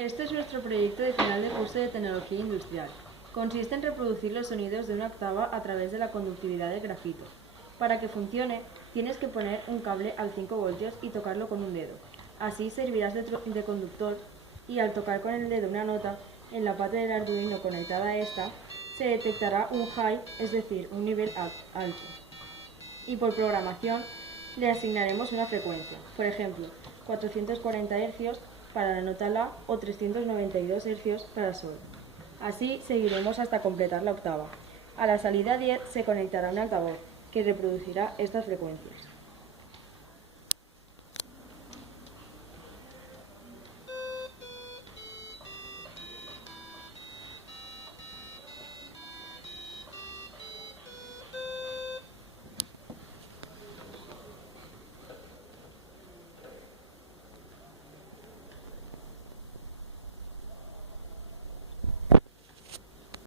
Este es nuestro proyecto de final de curso de Tecnología Industrial. Consiste en reproducir los sonidos de una octava a través de la conductividad del grafito. Para que funcione, tienes que poner un cable al 5 voltios y tocarlo con un dedo. Así servirás de conductor y al tocar con el dedo una nota, en la pata del Arduino conectada a esta, se detectará un high, es decir, un nivel alto. Y por programación, le asignaremos una frecuencia, por ejemplo, 440 Hz para la nota La o 392 Hz para el Sol. Así seguiremos hasta completar la octava. A la salida 10 se conectará un altavoz que reproducirá estas frecuencias.